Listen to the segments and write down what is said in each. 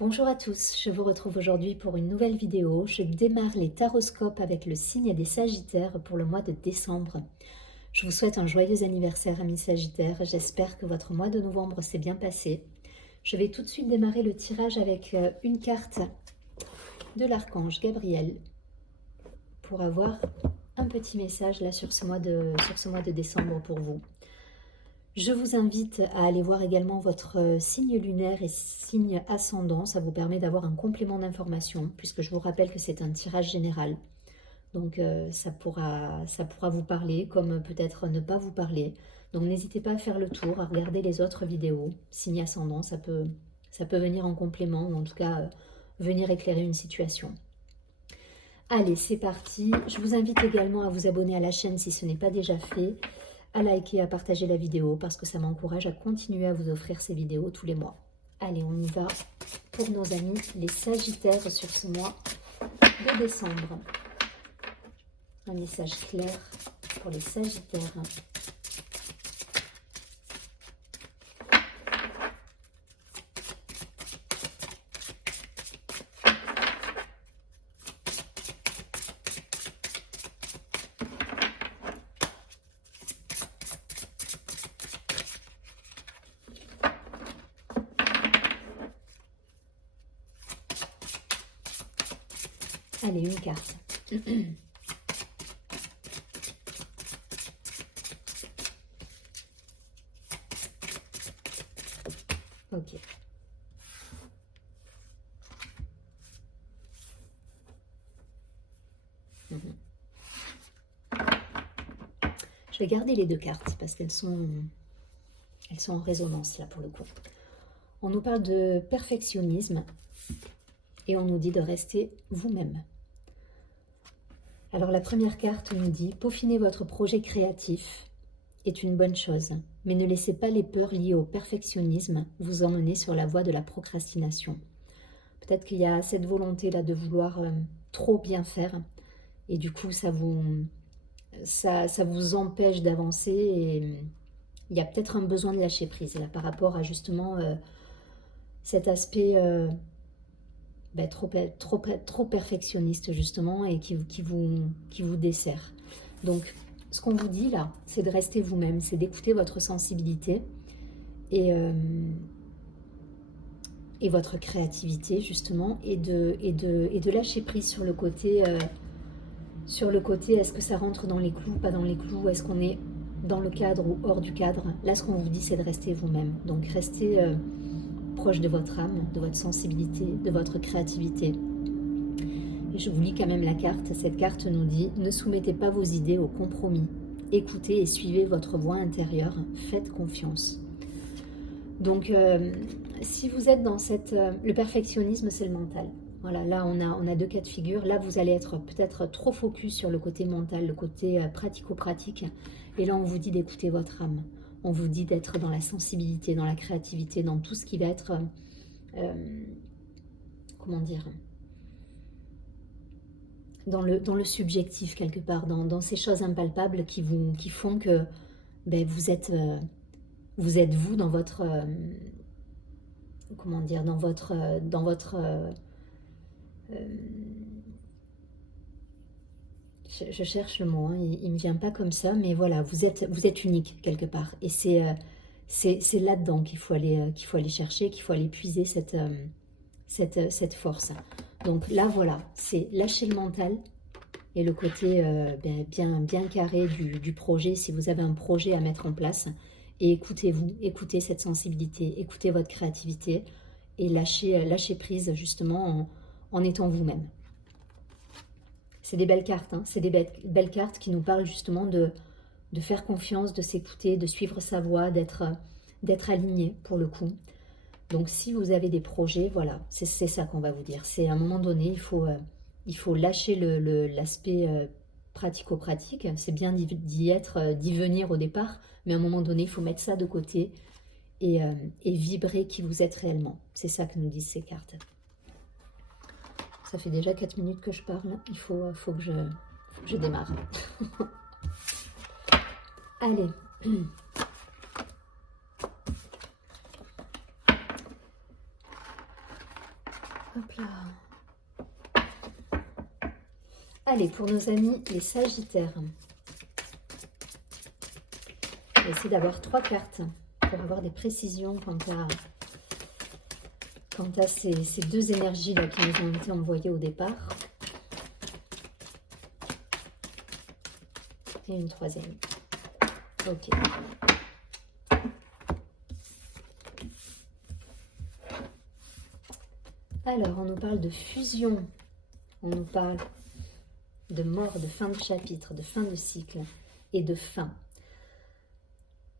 Bonjour à tous, je vous retrouve aujourd'hui pour une nouvelle vidéo. Je démarre les taroscopes avec le signe des Sagittaires pour le mois de décembre. Je vous souhaite un joyeux anniversaire, amis Sagittaires. J'espère que votre mois de novembre s'est bien passé. Je vais tout de suite démarrer le tirage avec une carte de l'archange Gabriel pour avoir un petit message là sur ce mois de décembre pour vous. Je vous invite à aller voir également votre signe lunaire et signe ascendant. Ça vous permet d'avoir un complément d'information, puisque je vous rappelle que c'est un tirage général. Donc ça pourra vous parler, comme peut-être ne pas vous parler. Donc n'hésitez pas à faire le tour, à regarder les autres vidéos. Signe ascendant, ça peut venir en complément, ou en tout cas venir éclairer une situation. Allez, c'est parti. Je vous invite également à vous abonner à la chaîne si ce n'est pas déjà fait, à liker, à partager la vidéo parce que ça m'encourage à continuer à vous offrir ces vidéos tous les mois. Allez, on y va pour nos amis les Sagittaires sur ce mois de décembre. Un message clair pour les Sagittaires. Allez, une carte. Ok. Je vais garder les deux cartes parce qu'elles sont en résonance là pour le coup. On nous parle de perfectionnisme et on nous dit de rester vous-même. Alors la première carte nous dit « Peaufiner votre projet créatif est une bonne chose, mais ne laissez pas les peurs liées au perfectionnisme vous emmener sur la voie de la procrastination. » Peut-être qu'il y a cette volonté-là de vouloir trop bien faire et du coup ça vous empêche d'avancer et il y a peut-être un besoin de lâcher prise là, par rapport à justement cet aspect trop perfectionniste justement et qui vous dessert. Donc ce qu'on vous dit là, c'est de rester vous-même, c'est d'écouter votre sensibilité et votre créativité justement et de lâcher prise sur le côté est-ce que ça rentre dans les clous, pas dans les clous, est-ce qu'on est dans le cadre ou hors du cadre. Là ce qu'on vous dit c'est de rester vous-même, donc restez proche de votre âme, de votre sensibilité, de votre créativité. Et je vous lis quand même la carte. Cette carte nous dit « Ne soumettez pas vos idées au compromis. Écoutez et suivez votre voix intérieure. Faites confiance. » Donc, si vous êtes dans cette... le perfectionnisme, c'est le mental. Voilà, là, on a deux cas de figure. Là, vous allez être peut-être trop focus sur le côté mental, le côté pratico-pratique. Et là, on vous dit d'écouter votre âme. On vous dit d'être dans la sensibilité, dans la créativité, dans tout ce qui va être... comment dire, dans le subjectif quelque part, dans ces choses impalpables qui font que vous êtes vous dans votre comment dire, dans votre je cherche le mot, hein, il me vient pas comme ça, mais voilà, vous êtes unique quelque part et c'est là-dedans qu'il faut aller chercher, qu'il faut aller puiser cette force. Donc là voilà, c'est lâcher le mental et le côté bien carré du projet, si vous avez un projet à mettre en place. Et écoutez-vous, écoutez cette sensibilité, écoutez votre créativité et lâchez prise justement en étant vous-même. C'est des belles cartes, hein, c'est des belles cartes qui nous parlent justement de faire confiance, de s'écouter, de suivre sa voie, d'être aligné pour le coup. Donc si vous avez des projets, voilà, c'est ça qu'on va vous dire. C'est à un moment donné, il faut lâcher l'aspect pratico-pratique. C'est bien d'y venir au départ, mais à un moment donné, il faut mettre ça de côté et vibrer qui vous êtes réellement. C'est ça que nous disent ces cartes. Ça fait déjà 4 minutes que je parle. Il faut que je démarre. Allez. Allez, pour nos amis les Sagittaires, je vais essayer d'avoir 3 cartes pour avoir des précisions quant à ces deux énergies-là qui nous ont été envoyées au départ. Et une troisième. Ok. Alors, on nous parle de fusion, on nous parle de mort, de fin de chapitre, de fin de cycle et de fin.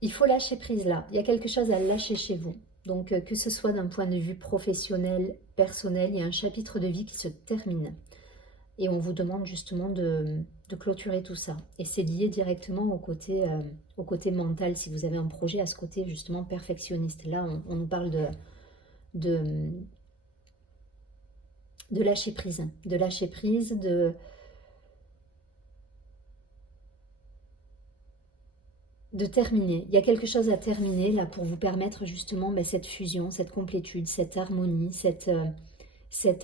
Il faut lâcher prise là, il y a quelque chose à lâcher chez vous. Donc, que ce soit d'un point de vue professionnel, personnel, il y a un chapitre de vie qui se termine. Et on vous demande justement de clôturer tout ça. Et c'est lié directement au côté mental, si vous avez un projet à ce côté justement perfectionniste. Là, on nous parle de lâcher prise, de terminer. Il y a quelque chose à terminer là pour vous permettre justement cette fusion, cette complétude, cette harmonie, cet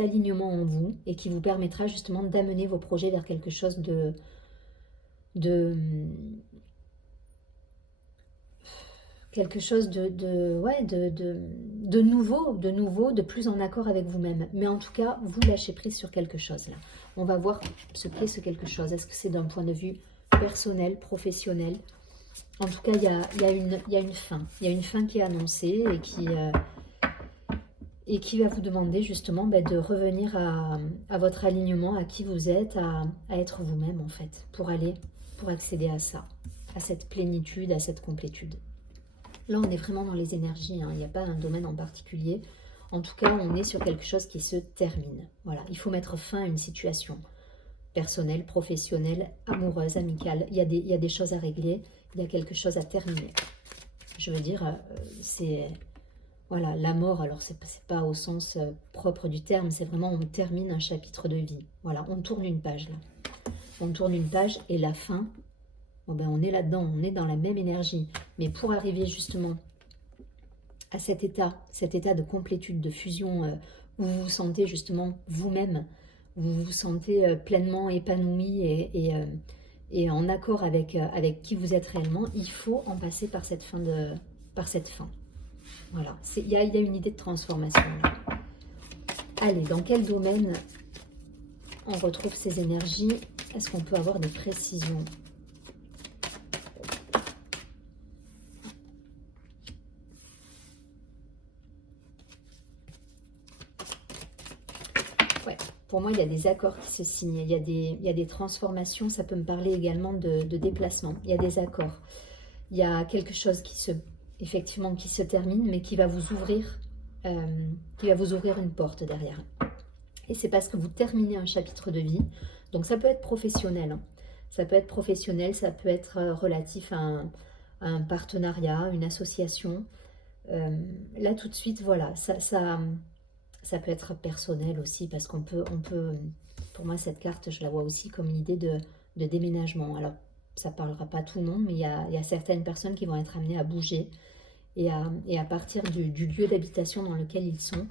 alignement en vous et qui vous permettra justement d'amener vos projets vers quelque chose de nouveau, de plus en accord avec vous-même. Mais en tout cas, vous lâchez prise sur quelque chose là. On va voir ce qu'est ce quelque chose. Est-ce que c'est d'un point de vue personnel, professionnel? En tout cas, il y a une fin. Il y a une fin qui est annoncée et qui va vous demander justement de revenir à votre alignement, à qui vous êtes, à être vous-même en fait, pour accéder à ça, à cette plénitude, à cette complétude. Là, on est vraiment dans les énergies, hein. Il n'y a pas un domaine en particulier. En tout cas, on est sur quelque chose qui se termine. Voilà, il faut mettre fin à une situation personnelle, professionnelle, amoureuse, amicale. Il y a des choses à régler, il y a quelque chose à terminer. Je veux dire, c'est... Voilà, la mort, alors c'est pas au sens propre du terme, c'est vraiment on termine un chapitre de vie. Voilà, on tourne une page là. On tourne une page et la fin, bon on est là-dedans, on est dans la même énergie. Mais pour arriver justement à cet état de complétude, de fusion, où vous vous sentez justement vous-même, où vous vous sentez pleinement épanoui et en accord avec qui vous êtes réellement, il faut en passer par cette fin. Voilà, il y a une idée de transformation. Allez, dans quel domaine on retrouve ces énergies? Est-ce qu'on peut avoir des précisions? Ouais, pour moi, il y a des accords qui se signent, il y a des transformations, ça peut me parler également de déplacement. Il y a des accords, il y a quelque chose qui se termine, mais qui va vous ouvrir une porte derrière. Et c'est parce que vous terminez un chapitre de vie. Donc ça peut être professionnel, hein. Ça peut être professionnel, ça peut être relatif à un partenariat, une association. Là tout de suite, voilà, ça peut être personnel aussi, parce qu'on peut, pour moi cette carte, je la vois aussi comme une idée de déménagement. Alors ça ne parlera pas à tout le monde, mais il y a certaines personnes qui vont être amenées à bouger et à partir du lieu d'habitation dans lequel ils sont.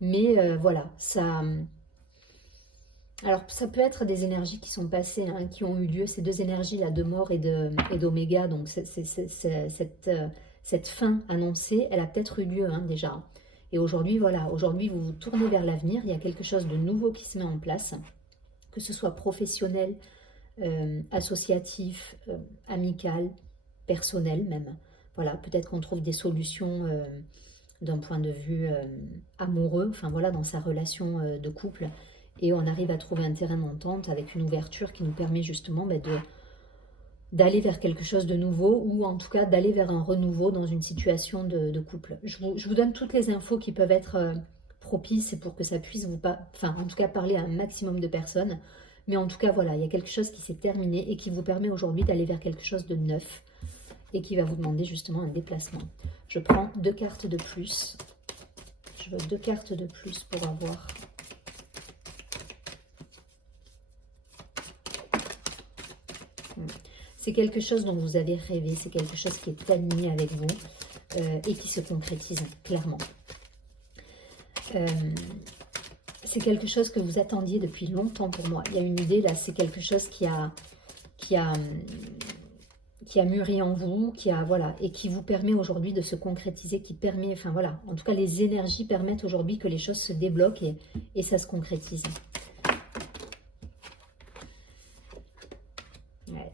Mais voilà, ça... Alors, ça peut être des énergies qui sont passées, hein, qui ont eu lieu, ces deux énergies-là de mort et d'oméga. Donc, cette fin annoncée, elle a peut-être eu lieu hein, déjà. Et aujourd'hui, voilà, aujourd'hui, vous vous tournez vers l'avenir. Il y a quelque chose de nouveau qui se met en place, que ce soit professionnel, associatif, amical, personnel même. Voilà, peut-être qu'on trouve des solutions d'un point de vue amoureux, enfin voilà, dans sa relation de couple. Et on arrive à trouver un terrain d'entente avec une ouverture qui nous permet justement d'aller vers quelque chose de nouveau ou en tout cas d'aller vers un renouveau dans une situation de couple. Je vous donne toutes les infos qui peuvent être propices pour que ça puisse en tout cas parler à un maximum de personnes. Mais en tout cas, voilà, il y a quelque chose qui s'est terminé et qui vous permet aujourd'hui d'aller vers quelque chose de neuf et qui va vous demander justement un déplacement. Je prends 2 cartes de plus. Je veux 2 cartes de plus pour avoir... C'est quelque chose dont vous avez rêvé, c'est quelque chose qui est aligné avec vous et qui se concrétise clairement. c'est quelque chose que vous attendiez depuis longtemps pour moi. Il y a une idée là, c'est quelque chose qui a, qui a mûri en vous, voilà, et qui vous permet aujourd'hui de se concrétiser, qui permet, enfin voilà, en tout cas les énergies permettent aujourd'hui que les choses se débloquent et ça se concrétise. Ouais.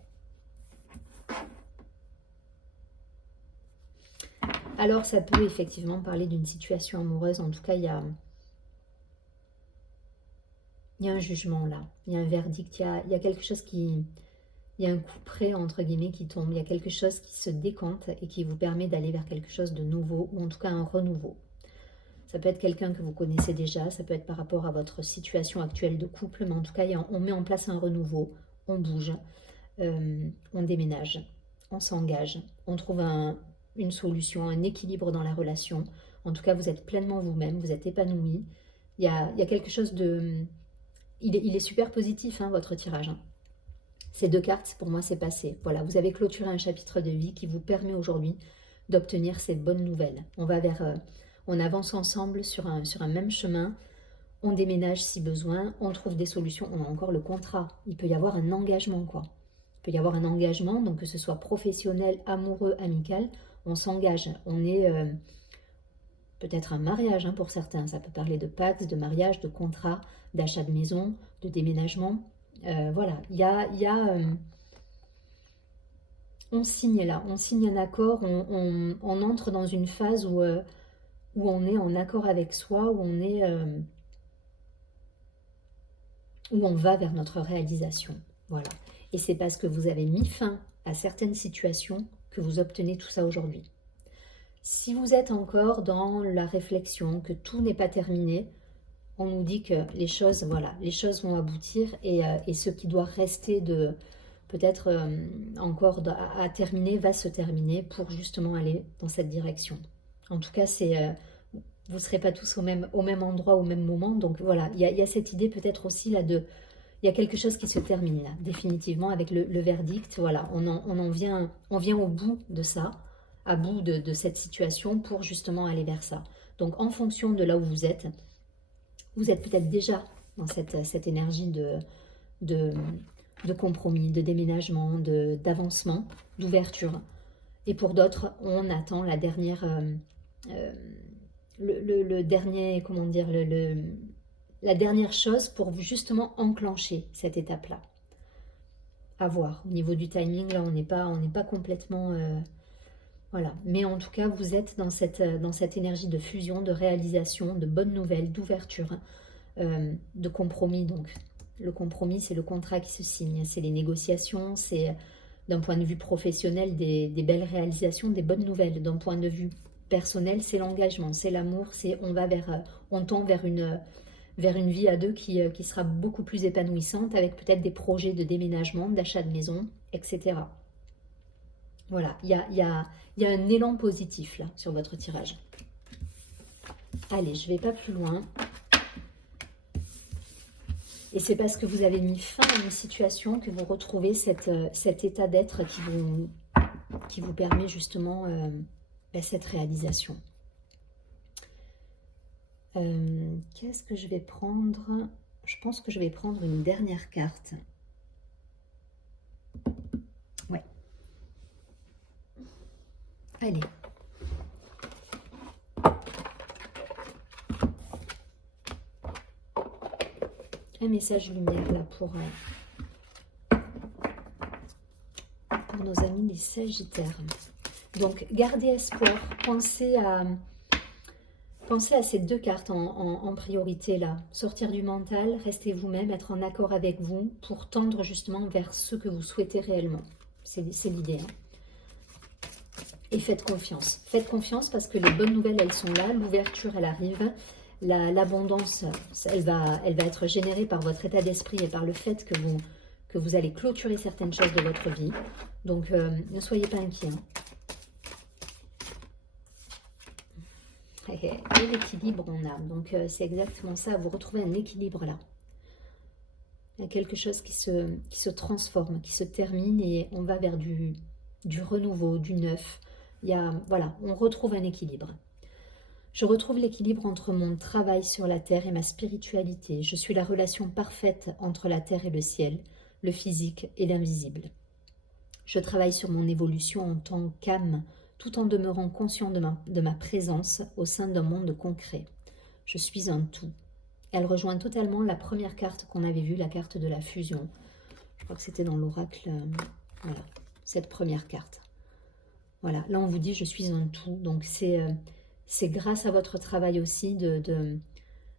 Alors ça peut effectivement parler d'une situation amoureuse, en tout cas il y a un jugement là, il y a un verdict, il y a quelque chose qui... Il y a un coup près, entre guillemets, qui tombe. Il y a quelque chose qui se décante et qui vous permet d'aller vers quelque chose de nouveau, ou en tout cas un renouveau. Ça peut être quelqu'un que vous connaissez déjà, ça peut être par rapport à votre situation actuelle de couple, mais en tout cas, on met en place un renouveau, on bouge, on déménage, on s'engage, on trouve une solution, un équilibre dans la relation. En tout cas, vous êtes pleinement vous-même, vous êtes épanoui. Il y a quelque chose de... Il est super positif, hein, votre tirage, hein. Ces deux cartes, pour moi, c'est passé. Voilà, vous avez clôturé un chapitre de vie qui vous permet aujourd'hui d'obtenir ces bonnes nouvelles. On avance ensemble sur un même chemin. On déménage si besoin, on trouve des solutions. On a encore le contrat. Il peut y avoir un engagement, quoi. Il peut y avoir un engagement, donc que ce soit professionnel, amoureux, amical. On s'engage. On est peut-être un mariage, hein, pour certains. Ça peut parler de pax, de mariage, de contrat, d'achat de maison, de déménagement. Voilà, on signe là, on signe un accord, on entre dans une phase où on est en accord avec soi, où on va vers notre réalisation. Voilà. Et c'est parce que vous avez mis fin à certaines situations que vous obtenez tout ça aujourd'hui. Si vous êtes encore dans la réflexion, que tout n'est pas terminé, on nous dit que les choses, voilà, les choses vont aboutir et ce qui doit rester de peut-être encore à terminer va se terminer pour justement aller dans cette direction. En tout cas, vous ne serez pas tous au même endroit, au même moment. Donc voilà, il y a cette idée peut-être aussi là il y a quelque chose qui se termine là, définitivement avec le verdict. Voilà, on vient au bout de ça, à bout de cette situation pour justement aller vers ça. Donc en fonction de là où vous êtes peut-être déjà dans cette énergie de compromis, de déménagement, d'avancement, d'ouverture. Et pour d'autres, on attend la dernière, le dernier, comment dire, la dernière chose pour justement enclencher cette étape-là. À voir. Au niveau du timing, là, on n'est pas complètement... voilà. Mais en tout cas, vous êtes dans cette énergie de fusion, de réalisation, de bonnes nouvelles, d'ouverture, de compromis. Donc, le compromis, c'est le contrat qui se signe, c'est les négociations, c'est d'un point de vue professionnel des belles réalisations, des bonnes nouvelles. D'un point de vue personnel, c'est l'engagement, c'est l'amour, on tend vers une vie à deux qui sera beaucoup plus épanouissante, avec peut-être des projets de déménagement, d'achat de maison, etc. Voilà, il y a un élan positif là sur votre tirage. Allez, je ne vais pas plus loin. Et c'est parce que vous avez mis fin à une situation que vous retrouvez cet état d'être qui vous permet justement cette réalisation. Qu'est-ce que je vais prendre? Je pense que je vais prendre une dernière carte. Ouais. Allez. Un message lumière là pour nos amis les Sagittaires. Donc, gardez espoir. Pensez à ces deux cartes en priorité là. Sortir du mental, rester vous-même, être en accord avec vous pour tendre justement vers ce que vous souhaitez réellement. C'est l'idée. Hein. Et faites confiance. Faites confiance parce que les bonnes nouvelles, elles sont là. L'ouverture, elle arrive. L'abondance, elle va être générée par votre état d'esprit et par le fait que vous allez clôturer certaines choses de votre vie. Donc, ne soyez pas inquiets. Hein. Et l'équilibre, on a. Donc, c'est exactement ça. Vous retrouvez un équilibre là. Il y a quelque chose qui se transforme, qui se termine et on va vers du renouveau, du neuf. Voilà, on retrouve un équilibre. Je retrouve l'équilibre entre mon travail sur la terre et ma spiritualité. Je suis la relation parfaite entre la terre et le ciel, le physique et l'invisible. Je travaille sur mon évolution en tant qu'âme, tout en demeurant conscient de ma présence au sein d'un monde concret. Je suis un tout. Elle rejoint totalement la première carte qu'on avait vue, la carte de la fusion. Je crois que c'était dans l'oracle, voilà, cette première carte. Voilà, là on vous dit je suis un tout, donc c'est grâce à votre travail aussi de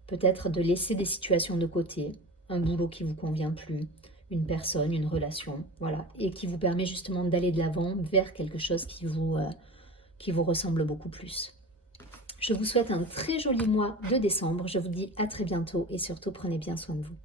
peut-être de laisser des situations de côté, un boulot qui ne vous convient plus, une personne, une relation, voilà, et qui vous permet justement d'aller de l'avant vers quelque chose qui vous ressemble beaucoup plus. Je vous souhaite un très joli mois de décembre, je vous dis à très bientôt et surtout prenez bien soin de vous.